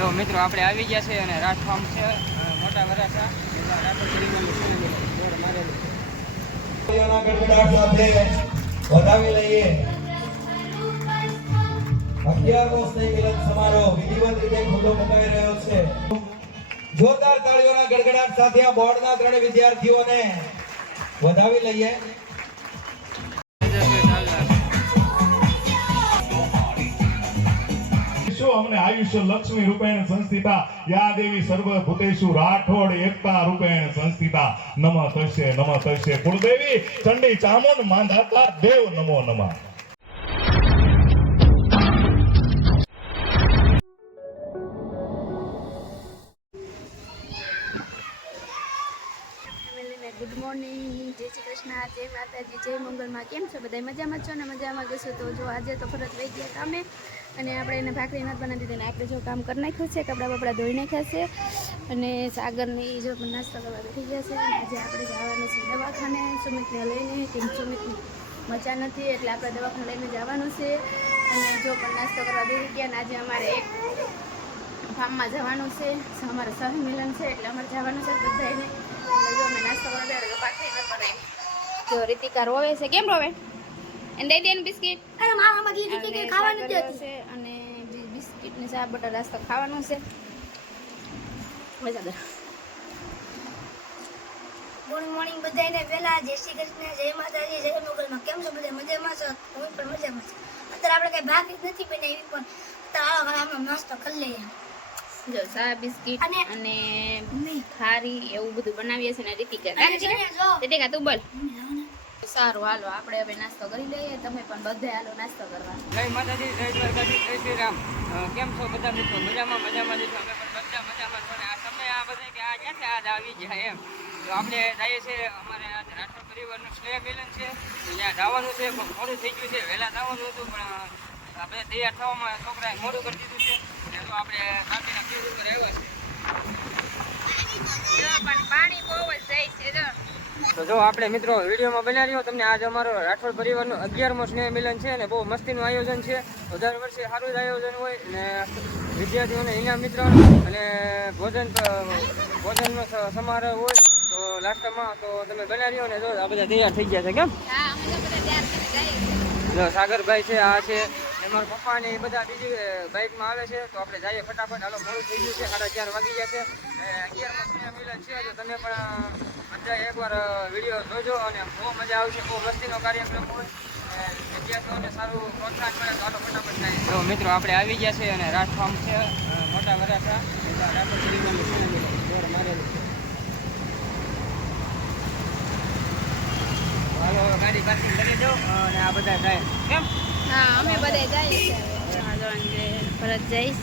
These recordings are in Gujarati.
જો મિત્રો, આપણે આવી ગયા છે અને રાત ફાર્મ છે મોટા વરાસા એમાં રાઠોડ પરિવારનું સુનેરી બોર્ડ મારેલું છે ના ગડગડાટ સાથે વધાવી લઈએ સ્નેહ મિલન સમારોહ, વિધિવત રીતે ખુલ્લો મુકાઈ રહ્યો છે. જોરદાર તાળીઓના ગડગડાટ સાથે આ બોર્ડના ત્રણેય વિદ્યાર્થીઓને વધાવી લઈએ. અમને આયુષ્ય લક્ષ્મી રૂપેણ સંસ્થિતા યા દેવી સર્વ ભૂતેશુ રાઠોડ એકતા રૂપેણ સંસ્થિતા. નમ તસ્ય નમ તસ્ય. કુળદેવી, ચંડી ચામુંડ, માંધાતા દેવ નમો નમઃ. જય કૃષ્ણ. જય માતાજી, જય મંગળમાં કેમ છો? બધા મજામાં છો ને? મજામાં ગશો તો જો આજે તો ફરજ વહી ગયા કામે. અને આપણે એને ભાખરી નથી બનાવી દીધી આપણે જો કામ કરી નાખ્યું છે કપડાં બપડા ધોઈ નાખ્યા છે અને સાગરની જો પણ નાસ્તો કરવા બેઠી ગયા છે અને આજે આપણે જવાનું છે દવાખાને. સુમિતને લઈને કેમ સુમિતની મજા નથી, એટલે આપણે દવાખાને લઈને જવાનું છે. અને જો પણ નાસ્તો કરવા બેસી ગયા ને આજે અમારે એક ફાર્મમાં જવાનું છે. અમારે સહ મિલન છે, એટલે અમારે જવાનું છે બધાને જો અમે નાસ્તો કરવા બેઠા તો જો રીતિકા રોવે છે, કેમ રોવે? એને દઈ દે ને બિસ્કિટ અરે મારામાં કીધું કે ખાવાનું જ હતી. અને બિસ્કિટ ને ચા બટર નાસ્તો ખાવાનું છે. મજા કર ગુડ મોર્નિંગ બધાને પહેલા જય શ્રી કૃષ્ણ જય માતાજી જય મોગલમાં. કેમ છો બધા? મજામાં છો? હું પણ મજામાં છું. અત્યારે આપણે કઈ ભાગ નથી બનાવી પણ અત્યારે ઘરે નાસ્તો કરી લઈએ. જો ચા બિસ્કિટ અને- અને ખારી એવું બધું બનાવીએ છીએ ને રીતિકા. અને રીતિકા તું બોલ. સારું. હાલો આપણે હવે નાસ્તો કરી લઈએ. તમે પણ બધે હાલો નાસ્તો કરવા. જય માતાજી જય દ્વારકાજી જય શ્રી રામ કેમ છો બધા મિત્રો? મજામાં મજામાં જશો અમે પણ બધા મજામાં છો. ને આ સમય આ બધા કે આ ક્યાંથી આજ આવી જાય એમ? તો આપણે જઈએ છીએ અમારે આજ રાઠોડ પરિવારનું સ્નેહ મિલન છે. ત્યાં જવાનું છે પણ મોડું થઈ ગયું છે. વહેલા જવાનું હતું પણ આપણે તૈયાર થવામાં છોકરાએ મોડું કરી દીધું છે. એ તો આપણે કાપીના ફીર ઉપર આવ્યા છે પણ પાણી બહુ જ જાય છે તો જો આપણે મિત્રો વિડીયોમાં બનાવ્યો તમને આજ અમારો રાઠોડ પરિવારનું અગિયારમો સ્નેહ મિલન છે અને બહુ મસ્તીનું આયોજન છે. દર વર્ષે સારું જ આયોજન હોય અને વિદ્યાર્થીઓને ઇનામ વિતરણ અને ભોજન ભોજનનો સમારોહ હોય તો લાસ્ટમાં તો તમે બનાવ્યો ને જો આ બધા તૈયાર થઈ ગયા છે કેમ? જો સાગરભાઈ છે આ છે એમાં પપ્પા ને એ બધા બીજી બાઇકમાં આવે છે, તો આપણે જઈએ ફટાફટ. હાલો, મોડું થઈ ગયું છે, સાડા ચાર વાગી ગયા છે. અગિયારમાં સ્નેહ મિલન છે, તો તમે પણ બધા એકવાર વીડિયો જોજો અને બહુ મજા આવશે, બહુ મસ્તીનો કાર્યક્રમ હોય. સારું પ્રોત્સાહન મળે, તો આટલો ફટાફટ થાય મિત્રો, આપણે આવી ગયા છે અને રાઠ ફાર્મ છે મોટા વરાછા. હાલો, ગાડી પાર્કિંગ કરી દો અને આ બધા જાય. કેમ? હા અમે બધા જઈએ ભરત જાય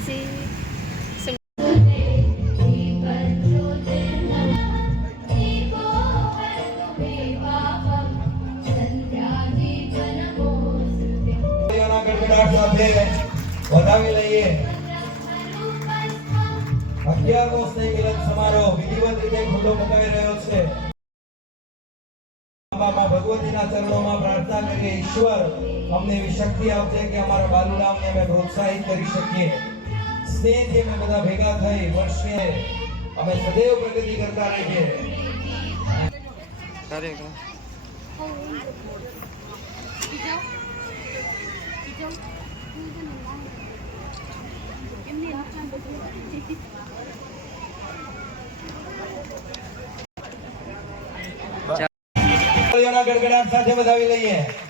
બાબા ભગવતીના ચરણોમાં પ્રાર્થના કરીએ ઈશ્વર અમને એવી શક્તિ આપજે કે અમારા બાલુરામને અમે પ્રોત્સાહિત કરી શકીએ. સ્નેહથી અમે બધા ભેગા થઈ વર્ષને અમે સદૈવ પ્રગતિ કરતા રહીએ. કરે તાળીઓના ગડગડાટ સાથે વધાવી લઈએ.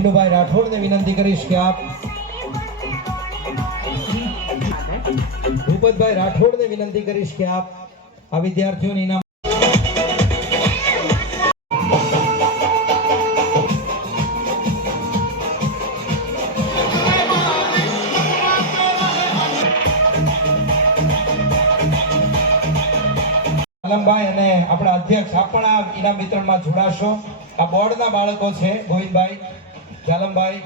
હિનુભાઈ રાઠોડને વિનંતી કરીશ કે આપ ભૂપતભાઈ રાઠોડને વિનંતી કરીશ કે આપ આ વિદ્યાર્થીઓને ઇનામ આલમભાઈ અને આપણા અધ્યક્ષ આપણા ઇનામ વિતરણમાં જોડાશો. આ બોર્ડના બાળકો છે ગોવિંદભાઈ. જાલમભાઈ,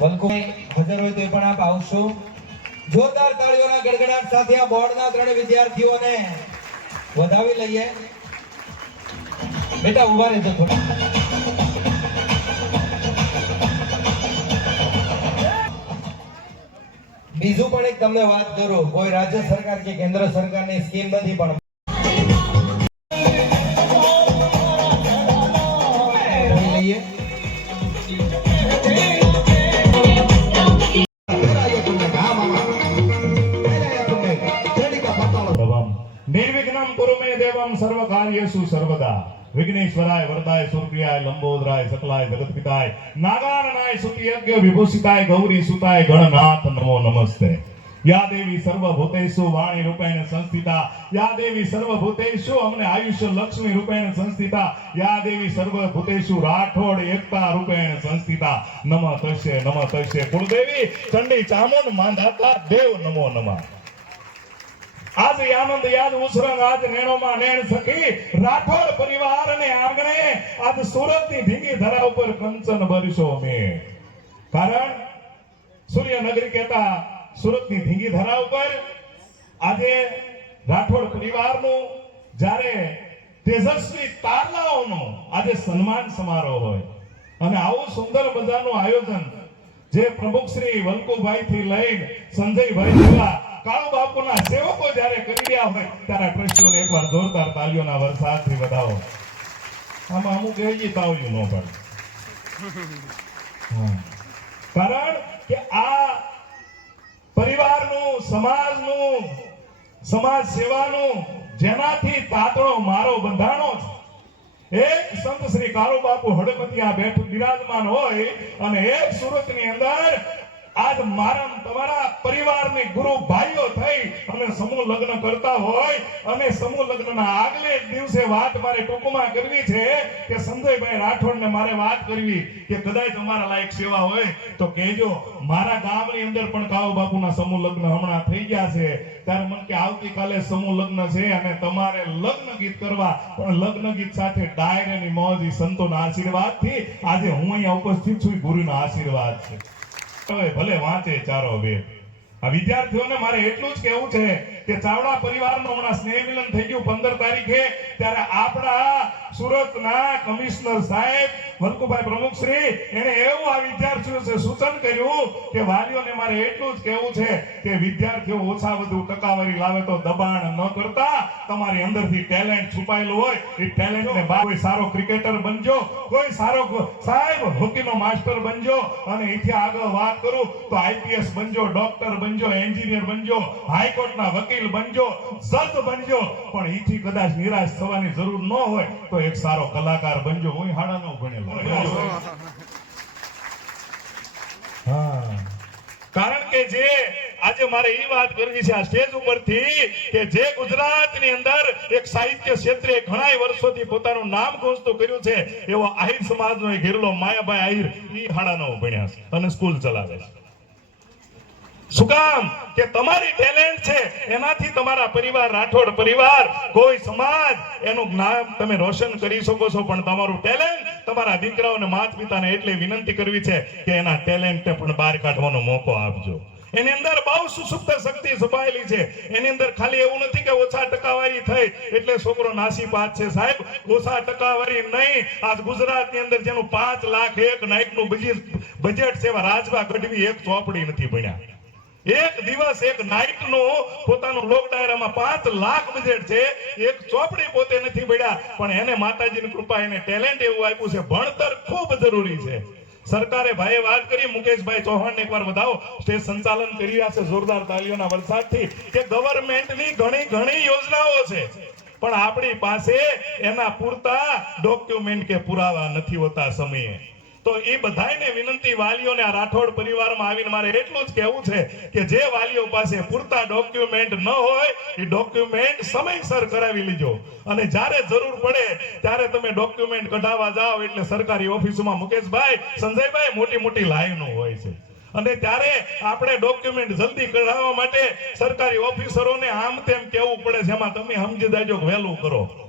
વલ્કુભાઈ હાજર હોય તો પણ આપ આવશો. જોરદાર તાળીઓના ગડગડાટ સાથે આ બોર્ડના ત્રણ વિદ્યાર્થીઓને વધાવી લઈએ. બેટા ઊભા રહેજો થોડા. બીજું પણ એક તમને વાત કરું, કોઈ રાજ્ય સરકાર કે કેન્દ્ર સરકારની સ્કીમ નથી પણ વિઘ્નેશ્વરાય વરદાય સુરપ્રિયાય, લંબોદરાય, સકલાય, જગતપિતાય નાગાનનાય સુતિયજ્ઞ વિભૂષિતાય, ગૌરી સુતાય, ગણનાથ, નમો નમસ્તે. યા દેવી સર્વભૂતેષુ વાણી રૂપેણ સંસ્થિતા. યા દેવી સર્વભૂતેષુ અમને આયુષ્ય લક્ષ્મી રૂપેણ સંસ્થિતા. યા દેવી સર્વભૂતેષુ રાઠોડ એકતા રૂપેણ સંસ્થિતા. નમ તસ્ય નમ તસ્ય. કુળદેવી, ચંડી ચામુંડ, માંધાતા, દેવ, નમો નમઃ. આજ આનંદ યાદ ઉસરંગ આજ નેણોમાં નેણ સખી રાઠોડ પરિવાર ને આંગણે આજ સુરતની ભીંગી ધરા ઉપર કંચન ભરીશો અમે. કારણ સૂર્યનગરી કહેતા સુરતની ભીંગી ધરા ઉપર આજે રાઠોડ પરિવારનું જ્યારે તેજસ્વી તારલાઓનો આજે સન્માન સમારોહ હોય. અને આવું સુંદર મજાનું આયોજન જે પ્રમુખ શ્રી વલકુભાઈ થી લઈને સંજયભાઈ જેવા કાળુ બાપુના સેવકો જ્યારે કરી રહ્યા હોય, ત્યારે ટ્રસ્ટીઓને એકવાર જોરદાર તાલીઓના વરસાદથી વધાવો. આમાં અમુક એવી તાળીઓ ન પડે. કારણ કે આ પરિવારનું, સમાજનું, સમાજ સેવાનું, જેનાથી તાતણો મારો બંધાણો એક સંત શ્રી કાળુ બાપુ હડપતિયા બેઠું બિરાજમાન હોય અને એક સુરતની અંદર આજ મારા તમારા પરિવારની ગુરુ ભાઈઓ થઈ અને સમૂહ લગ્ન કરતા હોય અને સમૂહ લગ્નના આગલે દિવસે વાત મારે ટૂંકમાં કરવી છે કે સંજયભાઈ રાઠોડને મારે વાત કરવી કે કદાચ અમારા લાયક સેવા હોય તો કહેજો, મારા ગામની અંદર પણ કાવ બાપુના સમૂહ લગ્ન હમણાં થઈ ગયા છે. ત્યારે મને કે આવતીકાલે સમૂહ લગ્ન છે અને તમારે લગ્ન ગીત કરવા, પણ લગ્ન ગીત સાથે ડાયરેની મોજી સંતોના આશીર્વાદથી આજે હું અહીંયા ઉપસ્થિત છું ગુરુના આશીર્વાદ છે ભલે વાંચે ચારો બે. આ વિદ્યાર્થીઓને મારે એટલું જ કહેવું છે કે ચાવડા પરિવારનો હમણાં સ્નેહ મિલન થઈ ગયું પંદર તારીખે, ત્યારે આપણા સુરતના કમિશનર સાહેબ વલકુભાઈ પ્રમુખ શ્રી, એને એવું આ વિદ્યાર્થીઓ સૂચન કર્યું કે વાલીઓને મારે એટલું જ કહેવું છે કે વિદ્યાર્થીઓ ઓછા વધુ ટકાવારી લાવે તો દબાણ ન કરતા. તમારી અંદરથી ટેલેન્ટ છુપાયેલું હોય, એ ટેલેન્ટને બહાર કોઈ સારો ક્રિકેટર બનજો, કોઈ સારો સાહેબ, હોકીનો માસ્ટર બનજો અને અહીંથી આગળ વાત કરું તો આઈપીએસ બનજો, ડોક્ટર બનજો, એન્જિનિયર બનજો, હાઈકોર્ટના વકીલ બનજો જજ બનજો. પણ અહીંથી કદાચ નિરાશ થવાની જરૂર ન હોય તો એક સારો કલાકાર બનજો હું હાડાનો ભણેલો. હા. કારણ કે જે આજે મારે એ વાત કરવી છે, આ સ્ટેજ ઉપરથી, કે જે ગુજરાતની અંદર એક સાહિત્ય ક્ષેત્રે ઘણા વર્ષોથી પોતાનું નામ ઘોષતું કર્યું છે, એવો આહિર સમાજનો એક હિરલો માયાભાઈ આહિર એ હાડાનો ભણ્યા છે અને સ્કૂલ ચલાવે છે. શું કે તમારી ટેલેન્ટ છે, એનાથી તમારા પરિવાર, રાઠોડ પરિવાર, કોઈ સમાજ, એનું જ્ઞાન તમે રોશન કરી શકો છો, પણ તમારું ટેલેન્ટ તમારા દીકરાઓને માતા પિતાને એટલે વિનંતી કરવી છે કે એના ટેલેન્ટને પણ બહાર કાઢવાનો મોકો આપજો. એની અંદર બહુ સુસુપ્ત શક્તિ છુપાયેલી છે. એની અંદર ખાલી એવું નથી કે ઓછા ટકાવારી થઈ, એટલે છોકરો નાસી પાસ છે. સાહેબ, ઓછા ટકાવારી નહીં. આજ ગુજરાતની અંદર જેનું પાંચ લાખ એક બજેટ બજેટ છે, એવા રાજવા ગઢવી એક ચોપડી નથી ભણ્યા. એક દિવસ એક નાઇટનું પોતાનું લોક ડાયરામાં પાંચ લાખ બજેટ છે. એક ચોપડી પોતે નથી ભણ્યા પણ એને માતાજીની કૃપા, એને ટેલેન્ટ એવું આપ્યું છે. ભણતર ખૂબ જરૂરી છે. સરકારે ભાઈએ વાત કરી, મુકેશભાઈ ચૌહાણ એકવાર વધાવો. સ્ટેજ સંચાલન કરી રહ્યા છે જોરદાર તાલીઓના વરસાદથી. કે ગવર્મેન્ટની ઘણી ઘણી યોજનાઓ છે. પણ આપણી પાસે એના પૂરતા ડોક્યુમેન્ટ કે પુરાવા નથી હોતા સમયે. તો એ બધાને વિનંતી, વાલીઓને આ રાઠોડ પરિવારમાં આવીને મારે એટલું જ કહેવું છે કે જે વાલીઓ પાસે પૂરતા ડોક્યુમેન્ટ ન હોય, એ ડોક્યુમેન્ટ સમયસર કરાવી લીજો. અને જ્યારે જરૂર પડે, ત્યારે તમે ડોક્યુમેન્ટ કઢાવવા જાઓ એટલે સરકારી ઓફિસોમાં મુકેશભાઈ, સંજયભાઈ મોટી મોટી લાઈનો હોય છે. અને ત્યારે આપણે ડોક્યુમેન્ટ જલ્દી કઢાવવા માટે સરકારી ઓફિસરોને આમ તેમ કહેવું પડે છે. એમાં તમે સમજી દેજો વહેલું કરો.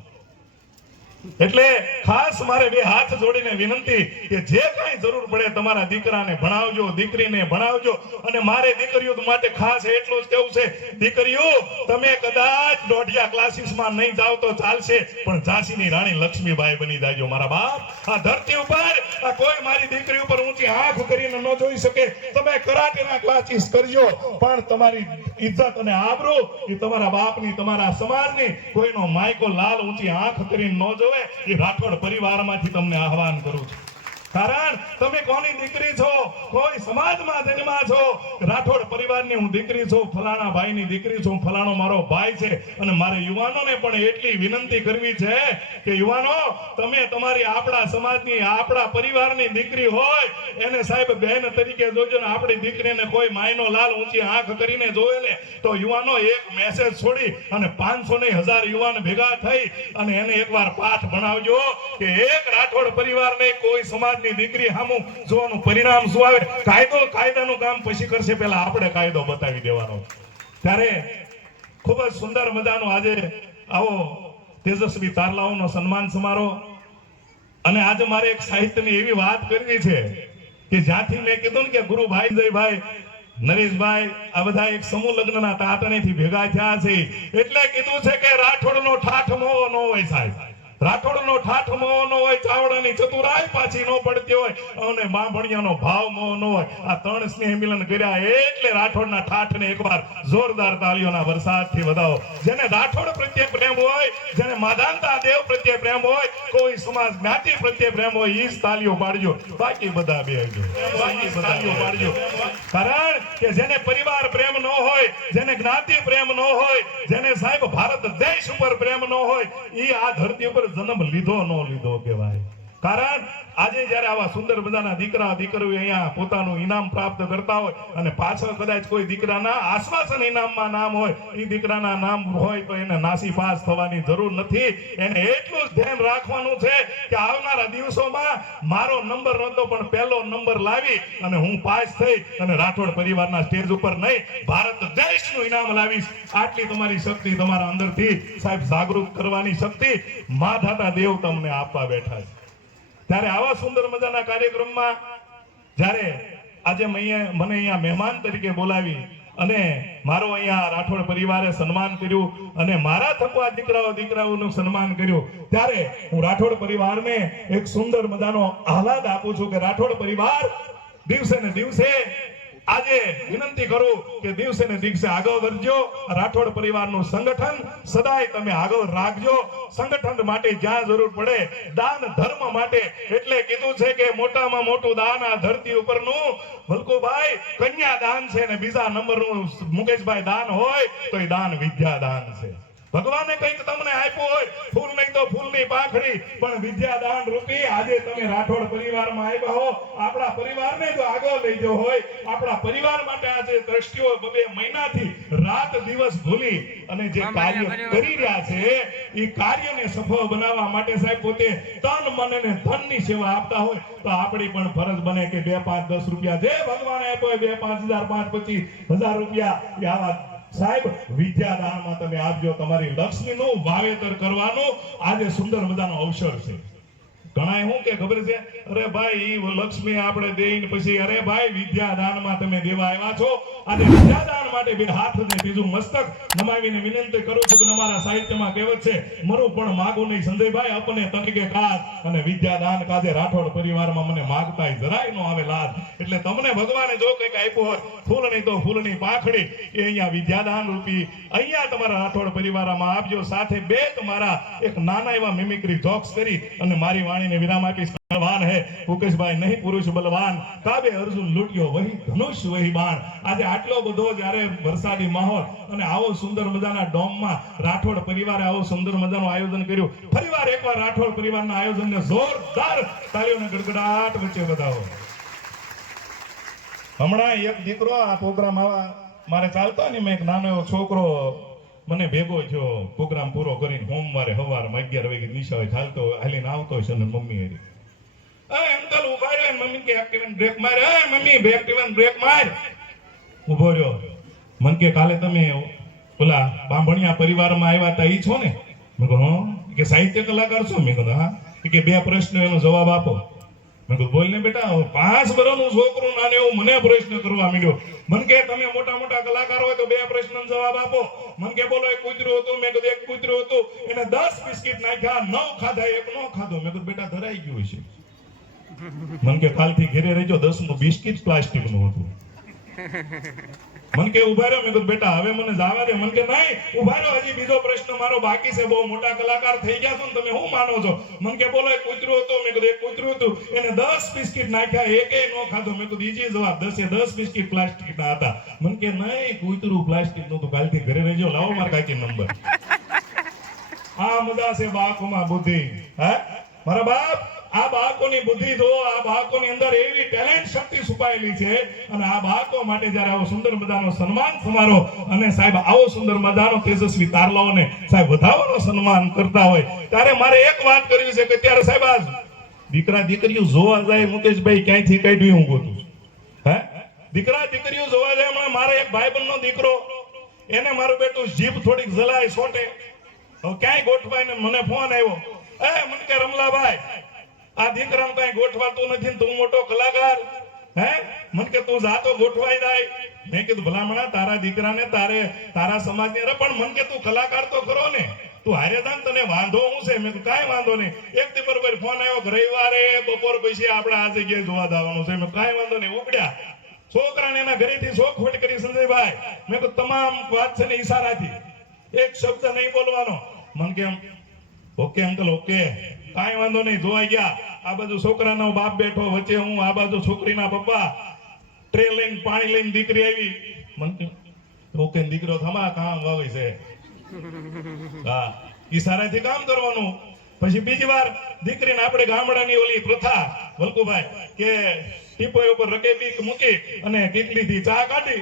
એટલે ખાસ મારે બે હાથ જોડીને વિનંતી કે જે કાંઈ જરૂર પડે તમારા દીકરાને ભણાવજો, દીકરીને ભણાવજો. અને મારે દીકરીઓ માટે ખાસ એટલું જ કેવું છે, દીકરીઓ, તમે કદાચ દોઢિયા ક્લાસીસમાં નહીં જાઓ તો ચાલશે, પણ ઝાંસીની રાણી લક્ષ્મીબાઈ બની જાજો, મારા બાપ. આ ધરતી ઉપર, આ કોઈ મારી દીકરી ઉપર ઊંચી આંખ કરીને ન જોઈ શકે. તમે કરાટેના ક્લાસીસ કરજો, પણ તમારી ઇજ્જત અને આબરૂ એ તમારા બાપની, તમારા સમાજની, કોઈનો માયકો લાલ ઊંચી આંખ કરીને ન જોવે, એ રાઠોડ પરિવારમાંથી તમને આહવાન કરું છું. કારણ, તમે કોની દીકરી છો? કોઈ સમાજમાં જન્મા છો? રાઠોડ પરિવારની હું દીકરી છું, ફલાણા ભાઈની દીકરી છું, ફલાણો મારો ભાઈ છે. અને મારે યુવાનોને પણ એટલી વિનંતી કરવી છે કે, યુવાનો, તમે તમારી આપણા સમાજની, આપણા પરિવારની દીકરી હોય, એને સાહેબ બહેન તરીકે જોજો ને આપણી દીકરીને કોઈ માયનો લાલ ઊંચી આંખ કરીને જોવે ને, તો યુવાનો એક મેસેજ છોડી અને પાંચસો ને હજાર યુવાન ભેગા થઈ અને એને એકવાર પાઠ ભણાવજો કે, એક રાઠોડ પરિવારને કોઈ સમાજની દીકરી સામું જોવાનું પરિણામ શું આવે? કાયદો, કાયદાનું કામ પછી કરશે પહેલા આપણે કાયદો બતાવી દેવાનો. ત્યારે ખૂબ જ સુંદર મજાનો આજે આવો તેજસ્વી તારલાઓનો સન્માન સમારોહ. અને આજે મારે એક સાહિત્યની એવી વાત કરવી છે કે જ્યાંથી મેં કીધું ને કે ગુરુભાઈ, જયભાઈ, નરેશભાઈ, આ બધા એક સમૂહ લગ્નના તાતણીથી ભેગા થયા છે. એટલે કીધું છે કે રાઠોડનો ઠાઠ મોહ ન હોય સાહેબ. રાઠોડનો ઠાઠ મોહ ન હોય, ચાવડાની ચતુરાઈ પાછી નો પડતી હોય, અને બાંભણિયાનો ભાવ મોહ ન હોય. આ ત્રણ સ્નેહ મિલન કર્યા એટલે રાઠોડના ઠાઠને એકવાર જોરદાર તાળીઓના વરસાદથી વધાવો. જેને રાઠોડ પ્રત્યે પ્રેમ હોય, જેને માધાનતા દેવ પ્રત્યે પ્રેમ હોય, કોઈ સમાજ જ્ઞાતિ પ્રત્યે પ્રેમ હોય, ઈ તાળીઓ પાડજો. બાકી બધા બેહજો બાકી તાળીઓ પાડજો કારણ કે જેને પરિવાર પ્રેમ ન હોય, જેને જ્ઞાતિ પ્રેમ ન હોય, જેને સાહેબ ભારત દેશ ઉપર પ્રેમ ન હોય, ઈ આ ધરતી ઉપર જન્મ લીધો ન લીધો કહેવાય. કારણ આજે જ્યારે આવા સુંદર મજાના દીકરા, દીકરીઓ અહીંયા પોતાનું ઇનામ પ્રાપ્ત કરતા હોય અને પાછળ કદાચ કોઈ દીકરાના આશ્વાસન ઇનામમાં નામ હોય, એ દીકરાના નામ હોય તો એને નાસી થવાની જરૂર નથી. એને એટલું જ ધ્યાન રાખવાનું છે કે આવનારા દિવસોમાં મારો નંબર નહોતો પણ પહેલો નંબર લાવી અને હું પાસ થઈ અને રાઠોડ પરિવારના સ્ટેજ ઉપર નહીં, ભારત દેશનું ઇનામ લાવીશ. આટલી તમારી શક્તિ તમારા અંદરથી સાહેબ જાગૃત કરવાની શક્તિ. મા દાતા દેવ તમને આપવા બેઠા છે. ત્યારે આવા સુંદર મજાના કાર્યક્રમમાં જ્યારે આજે મને અહીંયા મહેમાન તરીકે બોલાવી અને મારો અહીંયા રાઠોડ પરિવારે સન્માન કર્યું અને મારા થકવા દીકરાઓ દીકરાઓનું સન્માન કર્યું, ત્યારે હું રાઠોડ પરિવારને એક સુંદર મજાનો આહલાદ આપું છું કે રાઠોડ પરિવાર દિવસે ને દિવસે આજે વિનંતી કરું કે દિવસે ને દિવસે આગળ વધજો. રાઠોડ પરિવારનું સંગઠન સદાય તમે આગળ રાખજો. સંગઠન માટે જ્યાં જરૂર પડે દાન ધર્મ માટે. એટલે કીધું છે કે મોટામાં મોટું દાન આ ધરતી ઉપરનું. વલ્કુભાઈ કન્યા દાન છે ને બીજા નંબરનું મુકેશભાઈ દાન હોય તો એ દાન વિદ્યા દાન છે. ભગવાને કંઈક તમને આપ્યું હોય ફૂલ નહીં તો ફૂલની પાંખડી પણ વિદ્યાદાન રૂપી આજે તમે રાઠોડ પરિવારમાં આવ્યા હો. આપણા પરિવારને જો આગળ લઈ જવો હોય આપણા પરિવાર માટે આજે દ્રષ્ટિઓ બબે મહિનાથી રાત દિવસ ભૂલી અને જે કાર્ય કરી રહ્યા છે એ કાર્યને સફળ બનાવવા માટે સાહેબ પોતે તન મન અને ધનની સેવા આપતા હોય તો આપણી પણ ફરજ બને કે બે પાંચ દસ રૂપિયા જે ભગવાને આપ્યો હોય બે પાંચ હજાર પાંચ પચીસ હજાર રૂપિયા એ આવા સાહેબ વિદ્યાદાનમાં તમે આપજો. તમારી લક્ષ્મીનું વાવેતર કરવાનો આજે સુંદર મજાનો અવસર છે. ઘણા શું કે ખબર છે? અરે ભાઈ લક્ષ્મી આપણે દેઈને પછી, અરે ભાઈ, વિદ્યાદાનમાં તમે દેવા આવ્યા છો. અને વિદ્યાદાન માટે બે હાથ ને બીજું મસ્તક નમાવીને વિનંતી કરું છું કે અમારા સાહિત્યમાં કહેવત છે, મરું પણ માગું નહીં સંજયભાઈ, અપને તનિકે કાજ. અને વિદ્યાદાન કાજે રાઠોડ પરિવારમાં મને માગતા જરાય નો આવે લાજ. એટલે તમને ભગવાને જો કંઈક આપ્યું હોય ફૂલ નહીં તો ફૂલની પાખડી, એ અહીંયા વિદ્યાદાન રૂપી અહીંયા તમારા રાઠોડ પરિવારમાં આપજો. સાથે બે તમારા એક નાના એવા મિમિક્રી જોક્સ કરી અને મારી વાણી વાણીને વિરામ આપીશ બલવાન હે. મુકેશભાઈ નહીં, પુરુષ બલવાન. કાબે અર્જુન લૂટ્યો, વહી ધનુષ, વહી બાણ. આજે આટલો બધો જ્યારે વરસાદી માહોલ અને આવો સુંદર મજાના ડોમમાં રાઠોડ પરિવારે આવો સુંદર મજાનું આયોજન કર્યું. ફરીવાર એકવાર રાઠોડ પરિવારના આયોજનને જોરદાર તાળીઓને ગડગડાટ વચ્ચે બતાવો હમણાં એક દીકરો આ પ્રોગ્રામ આવા મારે ચાલતો ને મેં એક નાનો એવો છોકરો મને ભેગો થયો પ્રોગ્રામ પૂરો કરીને સોમવારે સવારમાં અગિયાર વાગે નિશાળે ચાલતો હોય, હાલીને આવતો હશે અને મમ્મી હારી. "અય અંકલ ઊભા રહ્યો ને મમ્મી કે એક્ટિવન બ્રેક માર. અય મમ્મી એક્ટિવન એક્ટિવા બ્રેક માર. ઊભો રહ્યો. મન કે કાલે તમે ઓલા બાંભણિયા પરિવારમાં આવ્યા હતા ઈ છો ને? મેં કહું કે સાહિત્ય કલાકાર છો? મેં કહું હા. કે બે પ્રશ્નો એનો જવાબ આપો. મેં કીધું, બોલ ને બેટા પાંચ વર્ષનું છોકરું, નાને એવું મને પ્રશ્ન કરવા માંડ્યો. મન કે તમે મોટા મોટા કલાકાર હોય તો બે પ્રશ્નનો જવાબ આપો. મન કે બોલો, એક કૂતરું હતું, મેં કીધું, એક કૂતરું હતું. એને દસ બિસ્કિટ નાખ્યા, નવ ખાધા, એક નો ખાધો. મેં કીધું, બેટા, ધરાઈ ગયું છે મન કે કાલથી ઘેરે રહેજો બિસ્કિટ પ્લાસ્ટિકનું હતું. મન કે ઊભા રહ્યો? મેં કીધું, બેટા, હવે મને જવા દે. મન કે, નહીં, ઊભા રહ્યો. હજી બીજો પ્રશ્ન મારો બાકી છે. બહુ મોટા કલાકાર થઈ ગયા છો ને તમે શું માનો છો? મન કે, બોલો, એક કૂતરું હતું. મેં કીધું, એક કૂતરું હતું. એને દસ બિસ્કિટ નાખ્યા એકે નો ખાધો. મેં કીધું, બીજી જવાબ દસે. દસ બિસ્કિટ પ્લાસ્ટિક ના હતા. મન કે, નહીં, કૂતરું પ્લાસ્ટિકનું તો કાલથી ઘરે રહેજો. લાવો મારા કાકી નંબર. આ મજા છે બાપમાં બુદ્ધિ. હે? મારા બાપ? આ બાળકોની બુદ્ધિ જો આ બાળકોની અંદર એવી ટેલેન્ટ શક્તિ છુપાયેલી છે. અને આ બાળકો માટે જ્યારે આવો સુંદર મજાનો સન્માન સમારોહ, અને સાહેબ આવો સુંદર મજાનો તેજસ્વી તારલાઓને સાહેબ વધાવવાનો સન્માન કરતા હોય, ત્યારે મારે એક વાત કરવી છે કે ત્યારે સાહેબ આ દીકરા દીકરીઓ જોવા જાય મુકેશભાઈ, ક્યાંયથી કાઢ્યું હું ગોતું હે? દીકરા દીકરીઓ જોવા જાય હમણાં મારે એક ભાઈબંધનો દીકરો, એને મારું બેટું જીભ થોડીક જલાય સોટે હવે ક્યાંય ગોઠવાય ને મને ફોન આવ્યો. એ, મને કે રમલાભાઈ આ દીકરાનું કઈ ગોઠવાતું નથી તું મોટો કલાકાર, હે? મને કે તું જાતો ગોઠવાઈ જાય. મેં કીધું, ભલામણા, તારા દીકરાને તારે, તારા સમાજની, અરે પણ મને કે તું કલાકાર તો ખરો ને. તું હારે જા તને વાંધો હું છે? મેં કીધું, કાંઈ વાંધો નહીં. એક દી બરોબર ફોન આવ્યો રવિવારે, બપોર પછી આપણે આ જગ્યાએ જોવા દાવાનું છે? મેં કાંઈ વાંધો નહીં, ઉપડ્યા. છોકરાને એના ઘરેથી ફોટ કરી સંજયભાઈ. મેં તો તમામ વાત છે ને ઈશારાથી. એક શબ્દ નહીં બોલવાનો. મન કેમ ઓકે અંકલ, ઓકે. કાંઈ વાંધો નહીં, જોવાઈ ગયા. આ બાજુ છોકરાનો બાપ બેઠો વચ્ચે હું, આ બાજુ છોકરીના પપ્પા. ટ્રે લઈને પાણી લઈને દીકરી આવી. મન ઓકે દીકરો થમા, કામ વાવે છે. હા ઈશારાથી કામ કરવાનું. પછી બીજી વાર દીકરીને આપણે ગામડાની ઓલી પ્રથા, વલકુભાઈ, કે ટીપોય ઉપર રકેબી મૂકી અને કેટલીથી ચા કાઢી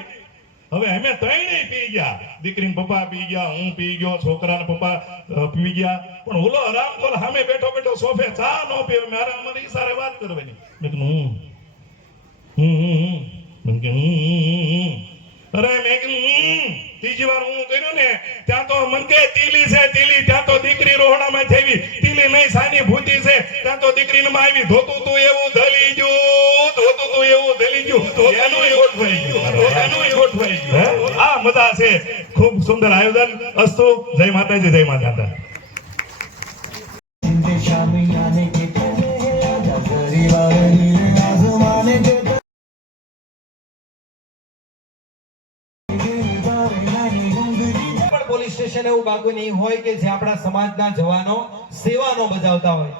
હવે અમે ત્રણેય પી ગયા. દીકરીને પપ્પા પી ગયા, હું પી ગયો, છોકરાને પપ્પા પી ગયા. પણ ઓલો હરામખોર સામે બેઠો બેઠો સોફે ચા નો પીવે? મારે અમારી ઈશારે વાત કરવાની. મેં કીધું હું હું હું હું હમ અરે મેં કીધું. ત્રીજી વાર હું કર્યું ને, ત્યાં તો મન કે તીલી છે, તીલી. ત્યાં તો દીકરી રોહણામાં થઈ તીલી નહીં, સાની ભૂતી છે. ત્યાં તો દીકરીને માં આવી. ધોતું તું એવું ધલી ગયું ધોતું તું એવું ધલી ગયું એનું ગોઠવાઈ ગયું એનું ગોઠવાઈ ગયું હે? આ મજા છે. ખૂબ સુંદર આયોજન. અસ્તુ. જય માતાજી, જય માતા પોલીસ સ્ટેશન એવું બાગુ નહીં હોય કે જે આપણા સમાજના જવાનો સેવાનો બજાવતા હોય.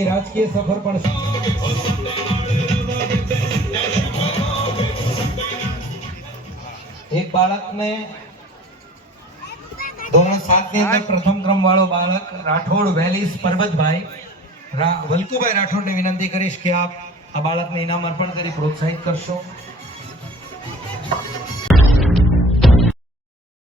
આપની રાજકીય સફર પણ એક બાળકને ધોરણ સાતની અંદર પ્રથમ ક્રમ વાળો બાળક રાઠોડ વેલીસ પરબતભાઈ વલકુભાઈ રાઠોડ રાઠોડને વિનંતી કરીશ કે આપ આ બાળકને ઇનામ અર્પણ કરી પ્રોત્સાહિત કરશો.